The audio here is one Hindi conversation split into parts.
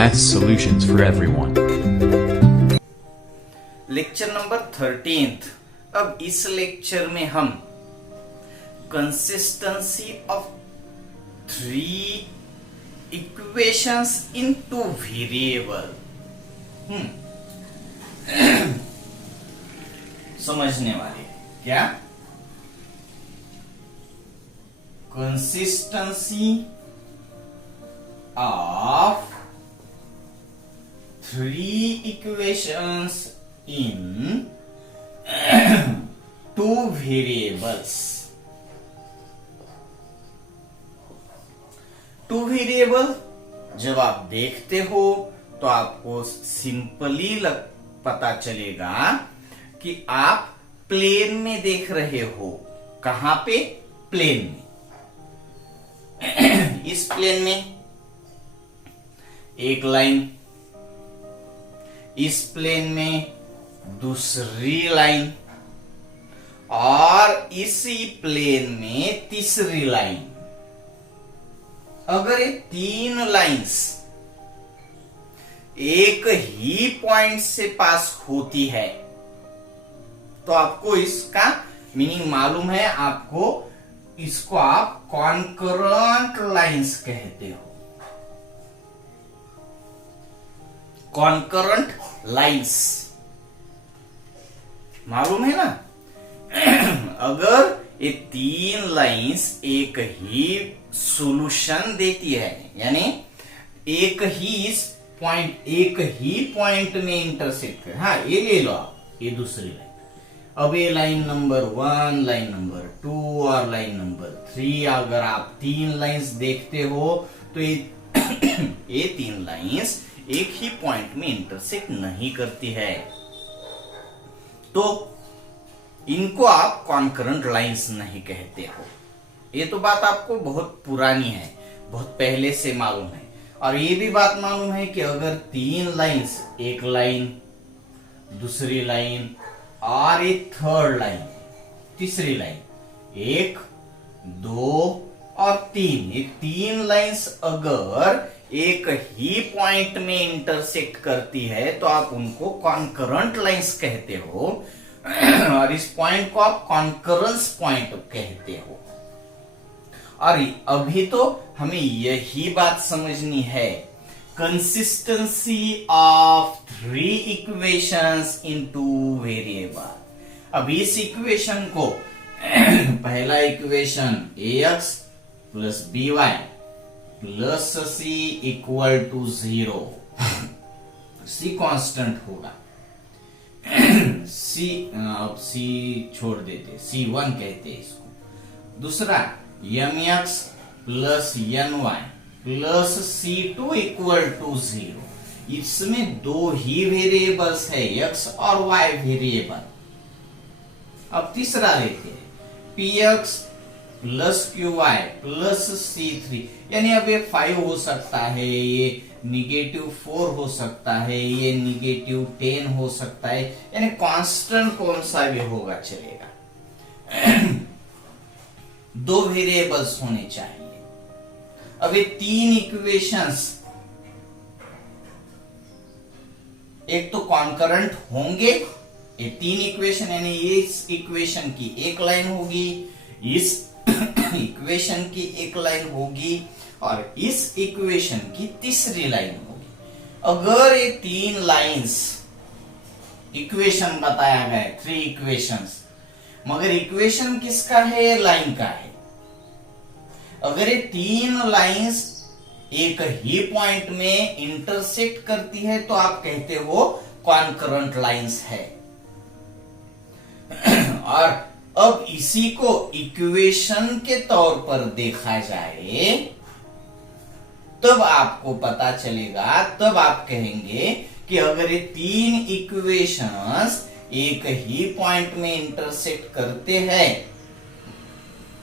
math solutions for everyone. Lecture number 13। अब इस लेक्चर में हम consistency of three equations in two variable समझने वाले। क्या? Consistency of three equations in two variables. Two variable जब आप देखते हो तो आपको सिंपली पता चलेगा कि आप प्लेन में देख रहे हो। कहां पे? प्लेन में। इस प्लेन में एक लाइन, इस प्लेन में दूसरी लाइन और इसी प्लेन में तीसरी लाइन। अगर ये तीन लाइंस एक ही पॉइंट से पास होती है तो आपको इसका मीनिंग मालूम है। आपको इसको आप कॉन्करेंट लाइंस कहते हो। कॉन्करेंट लाइंस मालूम है ना? अगर ये तीन लाइंस एक ही सॉल्यूशन देती है, यानी एक ही पॉइंट में इंटरसेक्ट कर। हाँ, ये ले लो आप, ये दूसरी लाइन। अब ये लाइन नंबर 1, लाइन नंबर 2 और लाइन नंबर 3, अगर आप तीन लाइंस देखते हो तो ये तीन लाइंस एक ही पॉइंट में इंटरसेक्ट नहीं करती है, तो इनको आप कॉन्करेंट लाइंस नहीं कहते हो। ये तो बात आपको बहुत पुरानी है, बहुत पहले से मालूम है। और ये भी बात मालूम है कि अगर तीन लाइंस, एक लाइन, दूसरी लाइन और एक थर्ड लाइन, तीसरी लाइन, 1, 2 और 3, ये तीन लाइंस अगर एक ही पॉइंट में इंटरसेक्ट करती है तो आप उनको कॉन्करेंट लाइंस कहते हो और इस पॉइंट को आप कॉन्करेंस पॉइंट कहते हो। और अभी तो हमें यही बात समझनी है, consistency of three equations in two variable. अब इस इक्वेशन को पहला equation ax plus by plus c equal to 0, c constant होगा। c अब c छोड़ देते, c1 कहते हैं इसको। दूसरा mx plus ny plus c2 equal to 0। इसमें दो ही वेरिएबल्स है, x और y वेरिएबल। अब तीसरा लेते हैं px plus qy plus c3, यानी अब ये 5 हो सकता है, ये -4 हो सकता है, ये -10 हो सकता है, यानी कांस्टेंट कौन सा भी होगा चलेगा। दो वेरिएबल्स होने चाहिए। अब ये तीन इक्वेशंस एक तो कॉन्करेंट होंगे, ये तीन इक्वेशन, यानी इस इक्वेशन की एक लाइन होगी, इस इक्वेशन की एक लाइन होगी और इस इक्वेशन की तीसरी लाइन होगी। अगर ये तीन लाइंस, इक्वेशन बताया गया है 3 इक्वेशंस, मगर इक्वेशन किसका है? लाइन का है। अगर ये तीन लाइंस एक ही पॉइंट में इंटरसेक्ट करती है तो आप कहते हो कॉन्करेंट लाइंस है। और अब इसी को इक्वेशन के तौर पर देखा जाए तब आपको पता चलेगा, तब आप कहेंगे कि अगर ये तीन इक्वेशंस एक ही पॉइंट में इंटरसेक्ट करते हैं,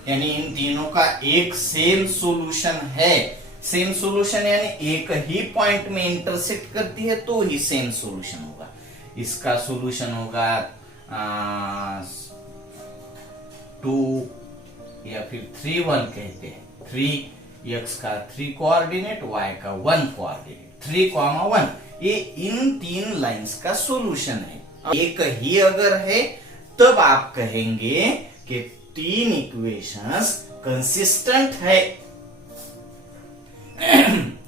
यानी इन तीनों का एक सेम सॉल्यूशन है। सेम सॉल्यूशन यानी एक ही पॉइंट में इंटरसेक्ट करती है तो ही सेम सॉल्यूशन होगा। इसका सॉल्यूशन होगा 2 या फिर 3, 1 कहते हैं, 3 x का 3 कोऑर्डिनेट, y का 1 कोऑर्डिनेट, 3, 1, ये इन 3 लाइंस का सॉल्यूशन है। एक ही अगर है तब आप कहेंगे कि 3 इक्वेशंस कंसिस्टेंट है,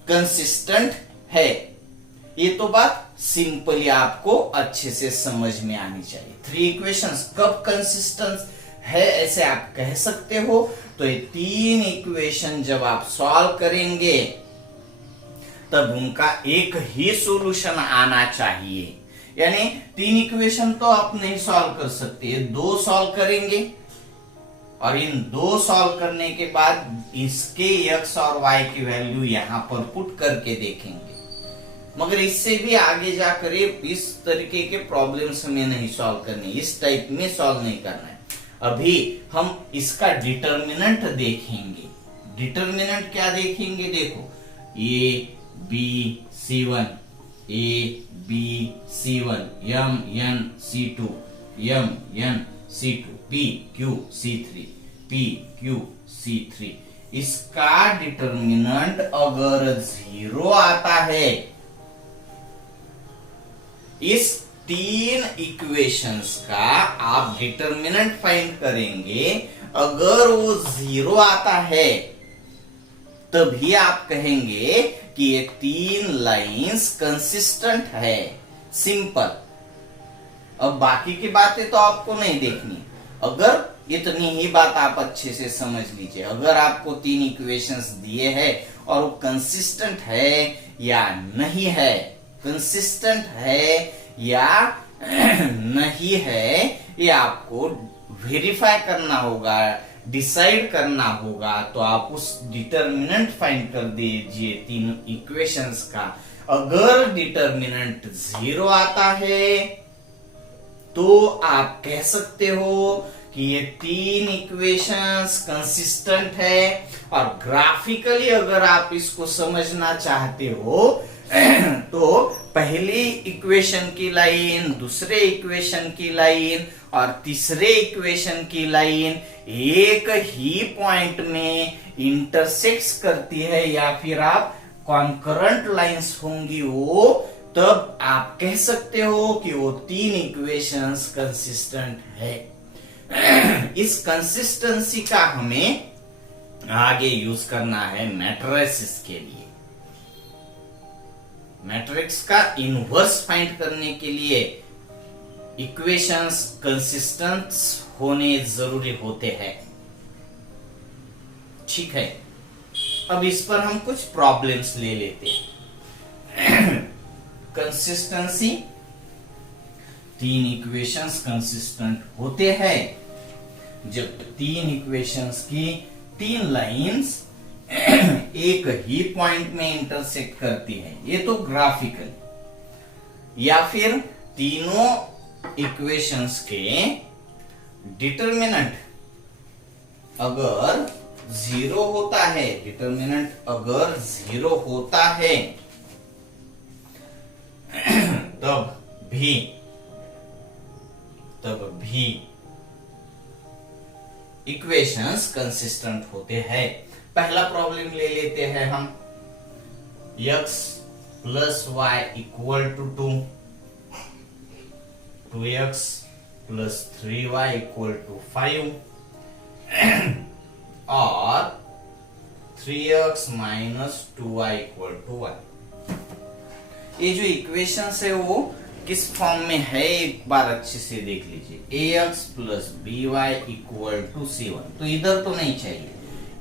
कंसिस्टेंट है। ये तो बात सिंपली आपको अच्छे से समझ में आनी चाहिए। 3 इक्वेशंस कब कंसिस्टेंट है ऐसे आप कह सकते हो, तो ये 3 इक्वेशन जब आप सॉल्व करेंगे तब उनका एक ही सॉल्यूशन आना चाहिए। यानी 3 इक्वेशन तो आप नहीं सॉल्व कर सकते, 2 सॉल्व करेंगे और इन 2 सॉल्व करने के बाद इसके x और y की वैल्यू यहां पर पुट करके देखेंगे। मगर इससे भी आगे जाकर इस तरीके के प्रॉब्लम्स में नहीं सॉल्व करने, इस टाइप में सॉल्व नहीं करना है। अभी हम इसका डिटर्मिनेंट देखेंगे। डिटर्मिनेंट क्या देखेंगे, देखो a b c1, a b c1, m n c2, m n c2, p q c3, p q c3। इसका डिटर्मिनेंट अगर 0 आता है, इस 3 इक्वेशंस का आप डिटर्मिनेंट फाइंड करेंगे। अगर वो 0 आता है तभी आप कहेंगे कि ये 3 लाइंस कंसिस्टेंट है। सिंपल। अब बाकी की बातें तो आपको नहीं देखनी। अगर इतनी ही बात आप अच्छे से समझ लीजिए, अगर आपको 3 इक्वेशंस दिए हैं और वो कंसिस्टेंट है या नहीं है, कंसिस्टेंट है या नहीं है, ये आपको वेरीफाई करना होगा, डिसाइड करना होगा। तो आप उस डिटर्मिनेंट फाइंड कर दीजिए 3 इक्वेशंस का। अगर डिटर्मिनेंट 0 आता है तो आप कह सकते हो कि ये 3 इक्वेशंस कंसिस्टेंट है। और ग्राफिकली अगर आप इसको समझना चाहते हो तो पहली इक्वेशन की लाइन, दूसरे इक्वेशन की लाइन और तीसरे इक्वेशन की लाइन एक ही पॉइंट में इंटरसेक्ट करती है, या फिर आप कॉन्करेंट लाइंस होंगी वो, तब आप कह सकते हो कि वो 3 इक्वेशंस कंसिस्टेंट है। इस कंसिस्टेंसी का हमें आगे यूज करना है मैट्रिसेस के लिए। मैट्रिक्स का इनवर्स फाइंड करने के लिए इक्वेशंस कंसिस्टेंट होने जरूरी होते हैं। ठीक है, अब इस पर हम कुछ प्रॉब्लम्स ले लेते हैं। कंसिस्टेंसी, 3 इक्वेशंस कंसिस्टेंट होते हैं जब 3 इक्वेशंस की 3 लाइंस एक ही पॉइंट में इंटरसेक्ट करती है। ये तो ग्राफिकल। या फिर तीनों इक्वेशंस के डिटर्मिनेंट अगर 0 होता है, डिटर्मिनेंट अगर 0 होता है तब भी इक्वेशंस कंसिस्टेंट होते हैं। पहला प्रॉब्लम ले लेते हैं हम। x plus y equal to 2, 2x plus 3y equal to 5 और 3x minus 2y equal to 1। ये जो इक्वेशंस है वो किस फॉर्म में है एक बार अच्छे से देख लीजिए। ax plus by equal to c1, तो इधर तो नहीं चाहिए,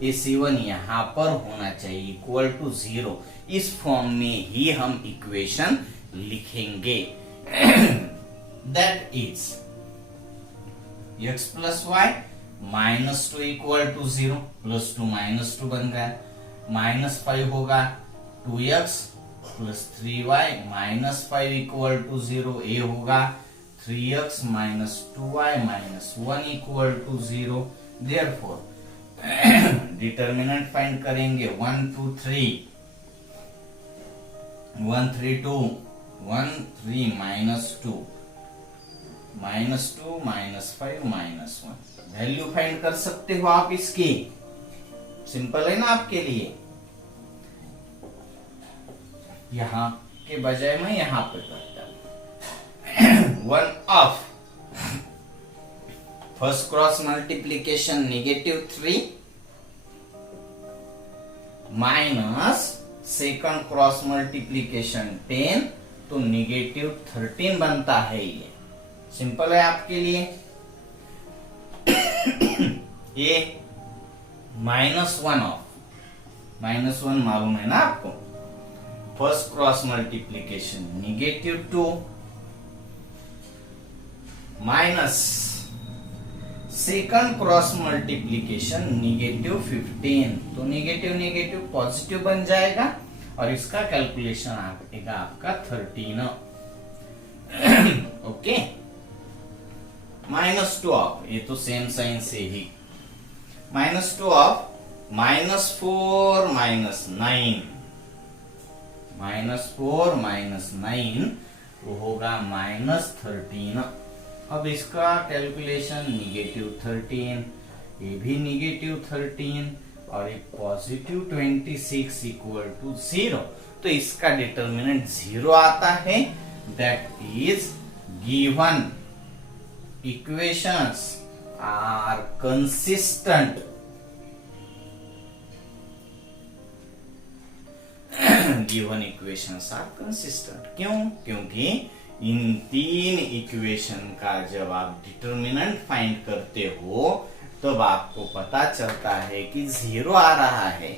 ये c1 यहां पर होना चाहिए इक्वल टू 0। इस फॉर्म में ही हम इक्वेशन लिखेंगे। That is x plus y minus 2 equal to 0, plus 2 minus 2 बन गया, माइनस 5 होगा 2x plus 3y minus 5 equal to 0, a होगा 3x minus 2y minus 1 equal to 0। Therefore determinant find करेंगे 1 2 3, 1 3 2, 1 3 minus 2 minus 2 minus 5 minus 1। Value find कर सकते हो आप इसकी, सिंपल है ना आपके लिए। यहां के बजाय मैं यहां पे करता हूं। 1 of first cross multiplication -3 minus second cross multiplication 10, तो -13 बनता है। ये सिंपल है आपके लिए। ये -1 ऑफ, -1 मालूम है ना आपको। First cross multiplication -2 minus second cross multiplication -15, तो नेगेटिव नेगेटिव पॉजिटिव बन जाएगा और इसका कैलकुलेशन आएगा आपका 13। ओके, -2 ऑफ, ये तो सेम साइन से ही, -2 ऑफ -4 -9, -4 -9 वो होगा -13। अब इसका कैलकुलेशन -13, ये भी -13 और एक +26 इक्वल टू 0, तो इसका डिटर्मिनेंट 0 आता है। That is given equations are consistent. Given equations are consistent, क्यों? क्योंकि इन 3 इक्वेशन का जब आप डिटर्मिनेंट फाइंड करते हो तब आपको पता चलता है कि 0 आ रहा है।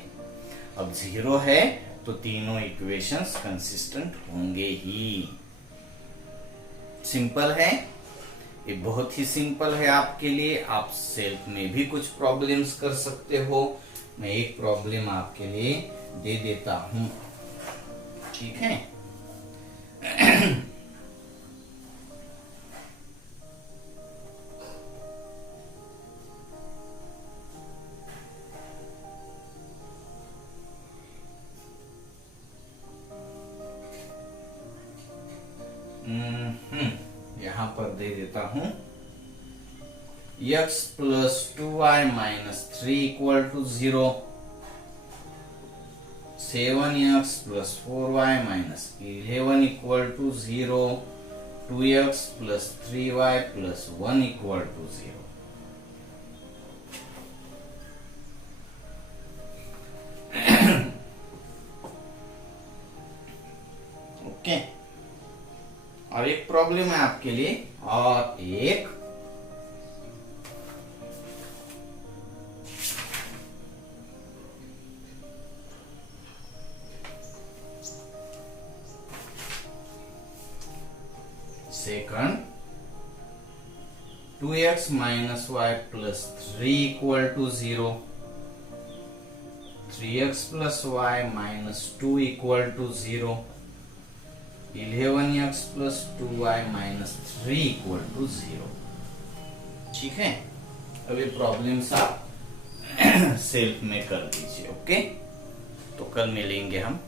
अब 0 है तो तीनों इक्वेशंस कंसिस्टेंट होंगे ही। सिंपल है, ये बहुत ही सिंपल है आपके लिए। आप सेल्फ में भी कुछ प्रॉब्लम्स कर सकते हो। मैं एक प्रॉब्लम आपके लिए दे देता हूं, ठीक है? यहां पर दे देता हूं, x + 2y - 3 = 0, 7x + 4y - 11 = 0, 2x + 3y + 1 = 0। Okay, और एक प्रॉब्लम है आपके लिए, और एक second 2x - y + 3 = 0, 3x + y - 2 = 0, 11x + 2y - 3 = 0। ठीक है, अभी प्रॉब्लम्स आप सेल्फ में कर दीजिए। ओके, तो कल मिलेंगे हम।